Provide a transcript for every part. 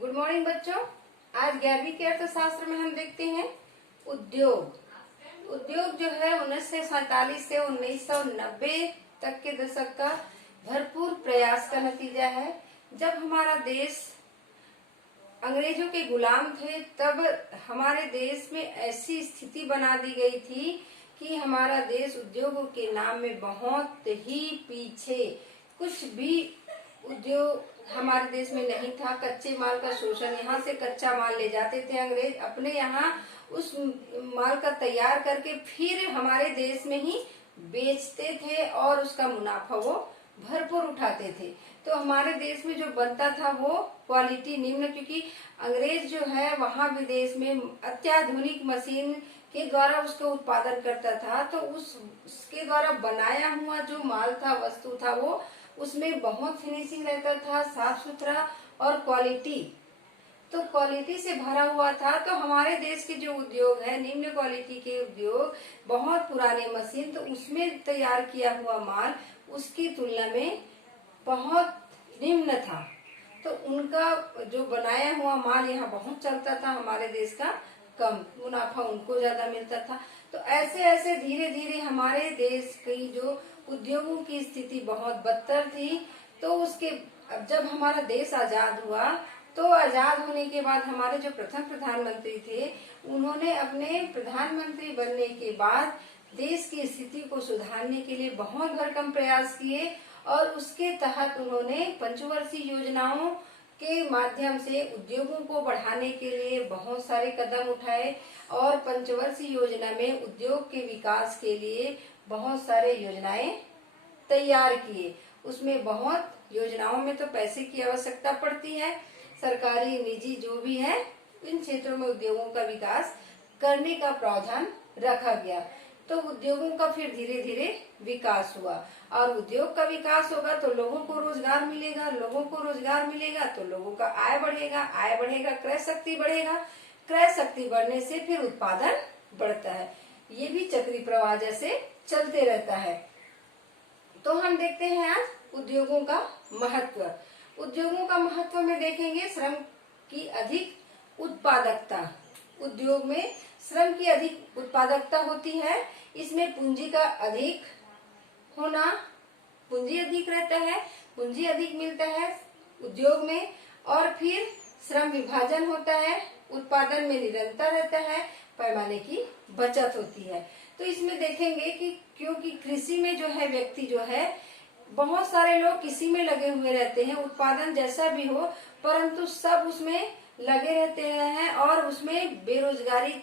Good morning बच्चों। आज 11वीं के अर्थशास्त्र में हम देखते हैं उद्योग। उद्योग जो है 1947 से 1990 तक के दशक का भरपूर प्रयास का नतीजा है। जब हमारा देश अंग्रेजों के गुलाम थे तब हमारे देश में ऐसी स्थिति बना दी गई थी कि हमारा देश उद्योगों के नाम में बहुत ही पीछे, कुछ भी उद्योग हमारे देश में नहीं था। कच्चे माल का शोषण, यहाँ से कच्चा माल ले जाते थे अंग्रेज, अपने यहाँ उस माल का तैयार करके फिर हमारे देश में ही बेचते थे और उसका मुनाफा वो भरपूर उठाते थे। तो हमारे देश में जो बनता था वो क्वालिटी निम्न, क्योंकि अंग्रेज जो है वहाँ विदेश में अत्याधुनिक मशीन के द्वारा उसका उत्पादन करता था, तो उसके द्वारा बनाया हुआ जो माल था, वस्तु था, वो उसमें बहुत फिनिशिंग रहता था, साफ सुथरा और क्वालिटी से भरा हुआ था। तो हमारे देश के जो उद्योग है, निम्न क्वालिटी के उद्योग, बहुत पुराने मशीन, तो उसमें तैयार किया हुआ माल उसकी तुलना में बहुत निम्न था। तो उनका जो बनाया हुआ माल यहाँ बहुत चलता था, हमारे देश का कम, मुनाफा उनको ज्यादा मिलता था। तो ऐसे ऐसे धीरे धीरे हमारे देश की जो उद्योगों की स्थिति बहुत बदतर थी। तो उसके अब जब हमारा देश आजाद हुआ, तो आजाद होने के बाद हमारे जो प्रथम प्रधानमंत्री थे, उन्होंने अपने प्रधानमंत्री बनने के बाद देश की स्थिति को सुधारने के लिए बहुत भरकम प्रयास किए और उसके तहत उन्होंने पंचवर्षीय योजनाओं के माध्यम से उद्योगों को बढ़ाने के लिए बहुत सारे कदम उठाए और पंचवर्षीय योजना में उद्योग के विकास के लिए बहुत सारे योजनाएं तैयार किए। उसमें बहुत योजनाओं में तो पैसे की आवश्यकता पड़ती है, सरकारी निजी जो भी है, इन क्षेत्रों में उद्योगों का विकास करने का प्रावधान रखा गया। तो उद्योगों का फिर धीरे धीरे विकास हुआ और उद्योग का विकास होगा तो लोगों को रोजगार मिलेगा, लोगों को रोजगार मिलेगा तो लोगों का आय बढ़ेगा, आय बढ़ेगा, क्रय शक्ति बढ़ेगा, क्रय शक्ति बढ़ने से फिर उत्पादन बढ़ता है। ये भी चक्री प्रवाह जैसे चलते रहता है। तो हम देखते हैं आज उद्योगों का महत्व। उद्योगों का महत्व में देखेंगे श्रम की अधिक उत्पादकता। उद्योग में श्रम की अधिक उत्पादकता होती है, इसमें पूंजी का अधिक होना, पूंजी अधिक रहता है, पूंजी अधिक मिलता है उद्योग में, और फिर श्रम विभाजन होता है, उत्पादन में निरंतर रहता है, पैमाने की बचत होती है। तो इसमें देखेंगे कि क्योंकि कृषि में जो है व्यक्ति जो है, बहुत सारे लोग कृषि में लगे हुए रहते हैं, उत्पादन जैसा भी हो, परंतु सब उसमें लगे रहते हैं और उसमें बेरोजगारी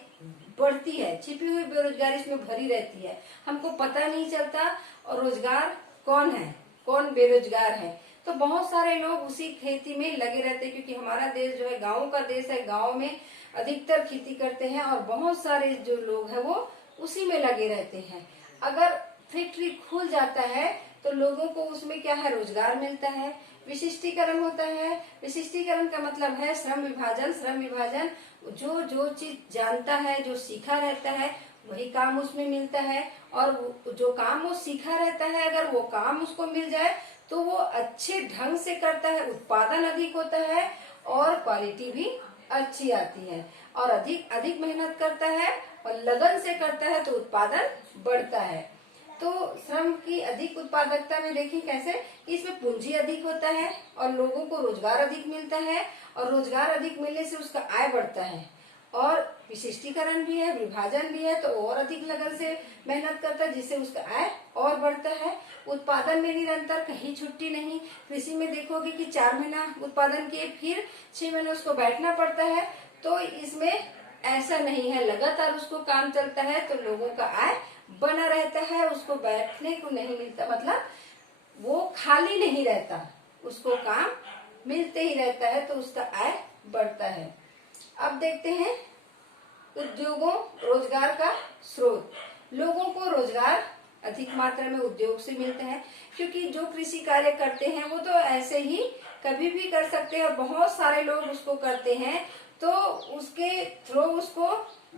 बढ़ती है, छिपी हुई बेरोजगारी इसमें भरी रहती है, हमको पता नहीं चलता और रोजगार कौन है, कौन बेरोजगार है। तो बहुत सारे लोग उसी खेती में लगे रहते हैं, क्योंकि हमारा देश जो है गाँव का देश है, गाँव में अधिकतर खेती करते हैं और बहुत सारे जो लोग हैं वो उसी में लगे रहते हैं। अगर फैक्ट्री खुल जाता है तो लोगों को उसमें क्या है, रोजगार मिलता है, विशिष्टीकरण होता है। विशिष्टीकरण का मतलब है श्रम विभाजन। श्रम विभाजन जो जो चीज जानता है, जो सीखा रहता है, वही काम उसमें मिलता है, और जो काम वो सीखा रहता है अगर वो काम उसको मिल जाए तो वो अच्छे ढंग से करता है, उत्पादन अधिक होता है और क्वालिटी भी अच्छी आती है, और अधिक अधिक मेहनत करता है और लगन से करता है तो उत्पादन बढ़ता है। तो श्रम की अधिक उत्पादकता में देखिए कैसे, इसमें पूंजी अधिक होता है और लोगों को रोजगार अधिक मिलता है, और रोजगार अधिक मिलने से उसका आय बढ़ता है, और विशिष्टीकरण भी है, विभाजन भी है, तो और अधिक लगन से मेहनत करता है जिससे उसका आय और बढ़ता है। उत्पादन में निरंतर, कहीं छुट्टी नहीं। कृषि में देखोगे कि 4 महीना उत्पादन किए फिर 6 महीने उसको बैठना पड़ता है, तो इसमें ऐसा नहीं है, लगातार उसको काम चलता है तो लोगों का आय बना रहता है, उसको बैठने को नहीं मिलता, मतलब वो खाली नहीं रहता, उसको काम मिलते ही रहता है तो उसका आय बढ़ता है। अब देखते हैं उद्योगों, रोजगार का स्रोत। लोगों को रोजगार अधिक मात्रा में उद्योग से मिलता है, क्योंकि जो कृषि कार्य करते हैं वो तो ऐसे ही कभी भी कर सकते हैं और बहुत सारे लोग उसको करते हैं, तो उसके थ्रू उसको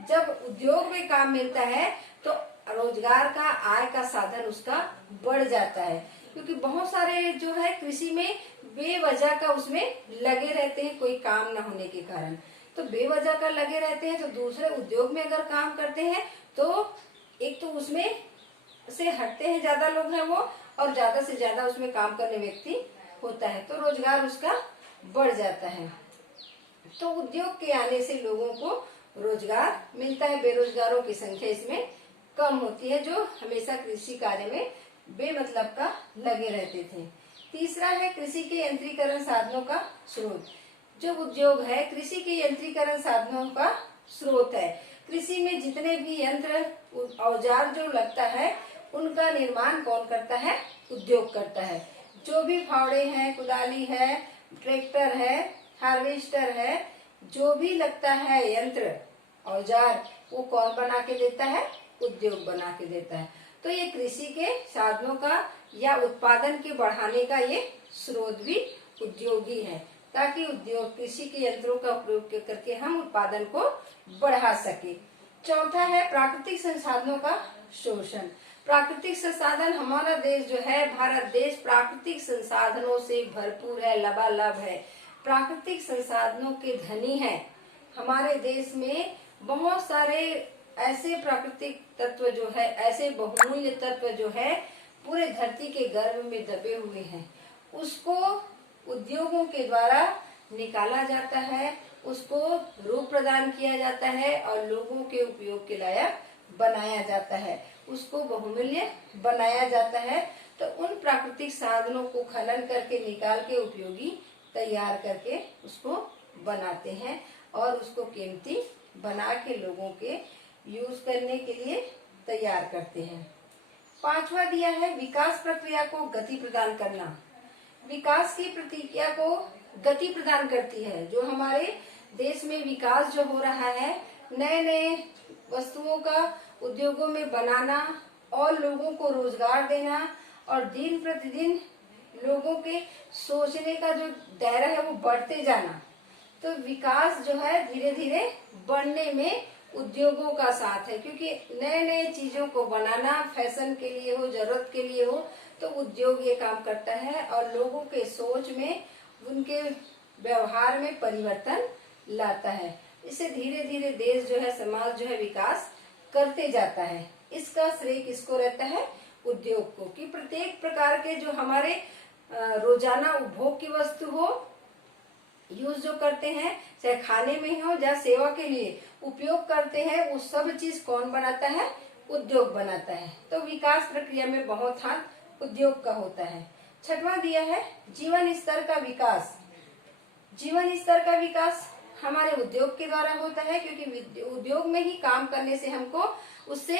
जब उद्योग में काम मिलता है तो रोजगार का, आय का साधन उसका बढ़ जाता है। क्योंकि बहुत सारे जो है कृषि में बेवजह का उसमें लगे रहते हैं, कोई काम न होने के कारण। तो बेवजह का लगे रहते हैं, तो दूसरे उद्योग में अगर काम करते हैं तो एक तो उसमें से हटते हैं, ज्यादा लोग हैं वो, और ज्यादा से ज्यादा उसमें काम करने व्यक्ति होता है, तो रोजगार उसका बढ़ जाता है। तो उद्योग के आने से लोगों को रोजगार मिलता है, बेरोजगारों की संख्या इसमें कम होती है, जो हमेशा कृषि कार्य में बेमतलब का लगे रहते थे। तीसरा है कृषि के यंत्रीकरण साधनों का स्रोत। जो उद्योग है कृषि के यंत्रीकरण साधनों का स्रोत है। कृषि में जितने भी यंत्र औजार जो लगता है उनका निर्माण कौन करता है? उद्योग करता है। जो भी फावड़े हैं, कुदाली है, ट्रैक्टर है, हार्वेस्टर है, जो भी लगता है यंत्र औजार, वो कौन बना के देता है? उद्योग बना के देता है। तो ये कृषि के साधनों का या उत्पादन के बढ़ाने का ये स्रोत भी उद्योग ही है, ताकि उद्योग कृषि के यंत्रों का उपयोग करके हम उत्पादन को बढ़ा सके। चौथा है प्राकृतिक संसाधनों का शोषण। प्राकृतिक संसाधन, हमारा देश जो है भारत देश प्राकृतिक संसाधनों से भरपूर है, लबालब है, प्राकृतिक संसाधनों के धनी है। हमारे देश में बहुत सारे ऐसे प्राकृतिक तत्व जो है, ऐसे बहुमूल्य तत्व जो है पूरे धरती के गर्भ में दबे हुए हैं, उसको उद्योगों के द्वारा निकाला जाता है, उसको रूप प्रदान किया जाता है और लोगों के उपयोग के लायक बनाया जाता है, उसको बहुमूल्य बनाया जाता है। तो उन प्राकृतिक साधनों को खनन करके निकाल के उपयोगी तैयार करके उसको बनाते हैं और उसको कीमती बना के लोगों के यूज करने के लिए तैयार करते हैं। पांचवा दिया है विकास प्रक्रिया को गति प्रदान करना। विकास की प्रक्रिया को गति प्रदान करती है। जो हमारे देश में विकास जो हो रहा है, नए नए वस्तुओं का उद्योगों में बनाना और लोगों को रोजगार देना और दिन प्रतिदिन लोगों के सोचने का जो दायरा है वो बढ़ते जाना, तो विकास जो है धीरे धीरे बढ़ने में उद्योगों का साथ है। क्योंकि नए नए चीजों को बनाना, फैशन के लिए हो, जरूरत के लिए हो, तो उद्योग ये काम करता है और लोगों के सोच में, उनके व्यवहार में परिवर्तन लाता है। इससे धीरे धीरे देश जो है, समाज जो है विकास करते जाता है। इसका श्रेय किसको रहता है? उद्योग को। कि प्रत्येक प्रकार के जो हमारे रोजाना उपभोग की वस्तु हो, यूज जो करते हैं, चाहे खाने में हो या सेवा के लिए उपयोग करते हैं, वो सब चीज कौन बनाता है? उद्योग बनाता है। तो विकास प्रक्रिया में बहुत हाथ उद्योग का होता है। छठवां दिया है जीवन स्तर का विकास। जीवन स्तर का विकास हमारे उद्योग के द्वारा होता है, क्योंकि उद्योग में ही काम करने से हमको उससे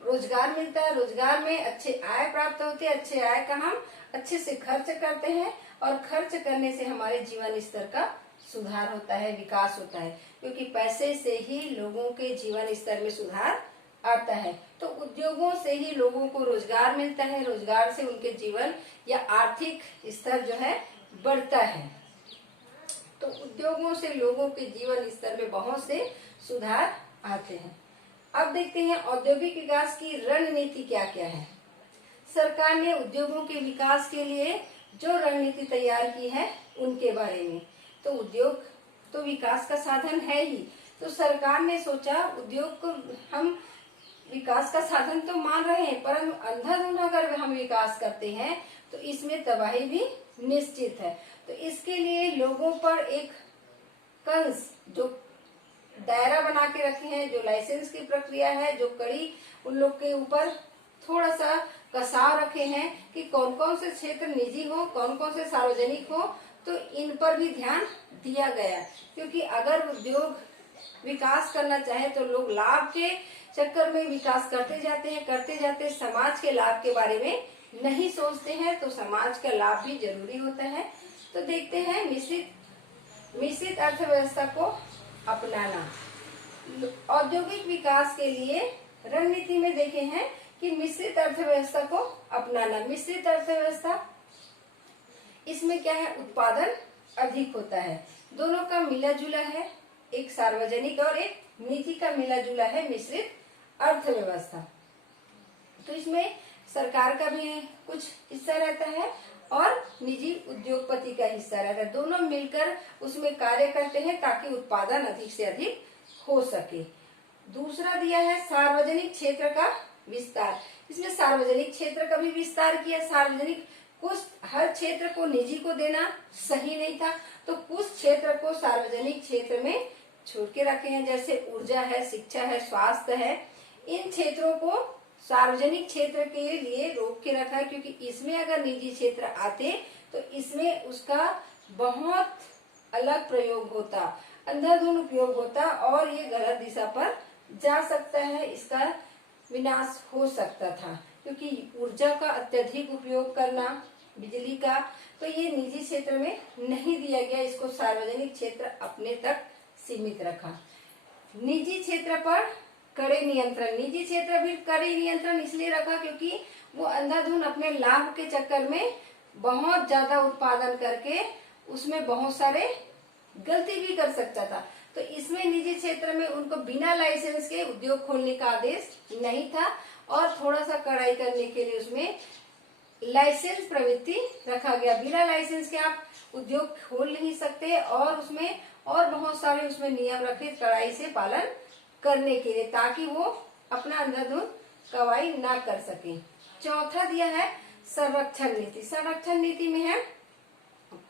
रोजगार मिलता है। रोजगार में अच्छे आय प्राप्त होते हैं, अच्छे आय का हम अच्छे से खर्च करते हैं और खर्च करने से हमारे जीवन स्तर का सुधार होता है, विकास होता है। क्योंकि पैसे से ही लोगों के जीवन स्तर में सुधार आता है। तो उद्योगों से ही लोगों को रोजगार मिलता है, रोजगार से उनके जीवन या आर्थिक स्तर जो है बढ़ता है। तो उद्योगों से लोगों के जीवन स्तर में बहुत से सुधार आते हैं। अब देखते हैं औद्योगिक विकास की रणनीति क्या क्या है। सरकार ने उद्योगों के विकास के लिए जो रणनीति तैयार की है उनके बारे में। तो उद्योग तो विकास का साधन है ही, तो सरकार ने सोचा उद्योग को हम विकास का साधन तो मान रहे हैं, पर अंधाधुंध अगर हम विकास करते हैं तो इसमें तबाही भी निश्चित है। तो इसके लिए लोगों पर एक कंस जो दायरा बना के रखे हैं, जो लाइसेंस की प्रक्रिया है, जो कड़ी उन लोग के ऊपर थोड़ा सा कसाव रखे हैं कि कौन कौन से क्षेत्र निजी हो, कौन कौन से सार्वजनिक हो, तो इन पर भी ध्यान दिया गया। क्योंकि अगर उद्योग विकास करना चाहे तो लोग लाभ के चक्कर में विकास करते जाते समाज के लाभ के बारे में नहीं सोचते हैं, तो समाज का लाभ भी जरूरी होता है। तो देखते हैं मिश्रित अर्थव्यवस्था को अपनाना। औद्योगिक विकास के लिए रणनीति में देखे हैं कि मिश्रित अर्थव्यवस्था को अपनाना। मिश्रित अर्थव्यवस्था, इसमें क्या है? उत्पादन अधिक होता है, दोनों का मिला जुला है, एक सार्वजनिक और एक निजी का मिला जुला है मिश्रित अर्थव्यवस्था। तो इसमें सरकार का भी कुछ हिस्सा रहता है और निजी उद्योगपति का हिस्सा रहता है। दोनों मिलकर उसमें कार्य करते हैं ताकि उत्पादन अधिक से अधिक हो सके। दूसरा दिया है सार्वजनिक क्षेत्र का विस्तार। इसमें सार्वजनिक क्षेत्र का भी विस्तार किया। सार्वजनिक कुछ हर क्षेत्र को निजी को देना सही नहीं था, तो कुछ क्षेत्र को सार्वजनिक क्षेत्र में छोड़ के रखे हैं, जैसे ऊर्जा है, शिक्षा है, स्वास्थ्य है। इन क्षेत्रों को सार्वजनिक क्षेत्र के लिए रोक के रखा है, क्योंकि इसमें अगर निजी क्षेत्र आते तो इसमें उसका बहुत अलग प्रयोग होता, अंधाधुंध उपयोग होता और ये गलत दिशा पर जा सकता है, इसका विनाश हो सकता था। क्योंकि ऊर्जा का अत्यधिक उपयोग करना, बिजली का, तो ये निजी क्षेत्र में नहीं दिया गया, इसको सार्वजनिक क्षेत्र अपने तक सीमित रखा। निजी क्षेत्र पर कड़े नियंत्रण। निजी क्षेत्र भी कड़े नियंत्रण इसलिए रखा क्योंकि वो अंधाधुंध अपने लाभ के चक्कर में बहुत ज्यादा उत्पादन करके उसमें बहुत सारे गलती भी कर सकता था। तो इसमें निजी क्षेत्र में उनको बिना लाइसेंस के उद्योग खोलने का आदेश नहीं था और थोड़ा सा कड़ाई करने के लिए उसमें लाइसेंस प्रवृत्ति रखा गया। बिना लाइसेंस के आप उद्योग खोल नहीं सकते और उसमें और बहुत सारे उसमें नियम रखे कड़ाई से पालन करने के लिए, ताकि वो अपना अंधाधुंध कमाई ना कर सके। चौथा दिया है संरक्षण नीति। संरक्षण नीति में है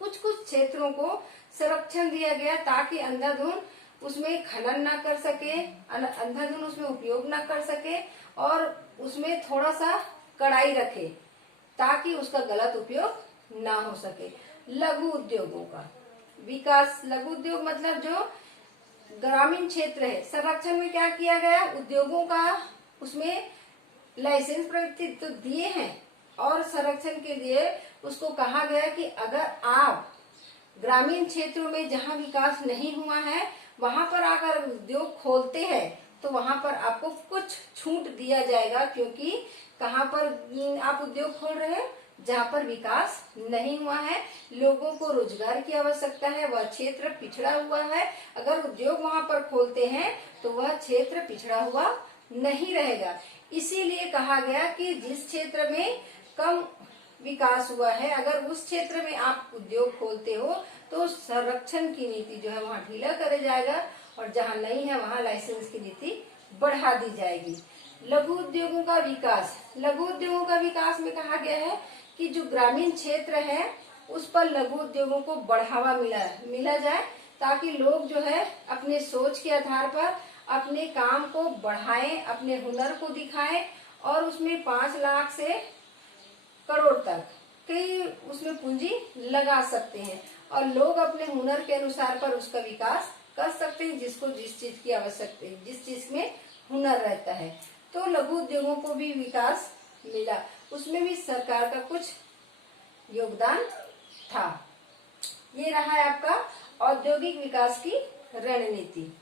कुछ कुछ क्षेत्रों को संरक्षण दिया गया ताकि अंधाधुंध उसमें खनन ना कर सके, अंधाधुंध उसमें उपयोग ना कर सके और उसमें थोड़ा सा कड़ाई रखे ताकि उसका गलत उपयोग ना हो सके। लघु उद्योगों का विकास। लघु उद्योग मतलब जो ग्रामीण क्षेत्र है। संरक्षण में क्या किया गया, उद्योगों का उसमें लाइसेंस प्रवृत्ति तो दिए हैं और संरक्षण के लिए उसको कहा गया कि अगर आप ग्रामीण क्षेत्रों में जहाँ विकास नहीं हुआ है वहां पर अगर उद्योग खोलते हैं तो वहां पर आपको कुछ छूट दिया जाएगा, क्योंकि कहाँ पर आप उद्योग खोल रहे हैं, जहाँ पर विकास नहीं हुआ है, लोगों को रोजगार की आवश्यकता है, वह क्षेत्र पिछड़ा हुआ है। अगर उद्योग वहां पर खोलते हैं तो वह क्षेत्र पिछड़ा हुआ नहीं रहेगा। इसीलिए कहा गया कि जिस क्षेत्र में कम विकास हुआ है, अगर उस क्षेत्र में आप उद्योग खोलते हो तो संरक्षण की नीति जो है वहाँ ढीला करे जाएगा और जहाँ नहीं है वहाँ लाइसेंस की नीति बढ़ा दी जाएगी। लघु उद्योगों का विकास। लघु उद्योगों का विकास में कहा गया है कि जो ग्रामीण क्षेत्र है उस पर लघु उद्योगों को बढ़ावा मिला जाए, ताकि लोग जो है अपने सोच के आधार पर अपने काम को बढ़ाएं, अपने हुनर को दिखाएं और उसमें 5 लाख से करोड़ तक कई उसमें पूंजी लगा सकते हैं और लोग अपने हुनर के अनुसार पर उसका विकास कर सकते हैं, जिसको जिस चीज की आवश्यकता है, जिस चीज में हुनर रहता है। तो लघु उद्योगों को भी विकास मिला, उसमें भी सरकार का कुछ योगदान था। ये रहा है आपका औद्योगिक विकास की रणनीति।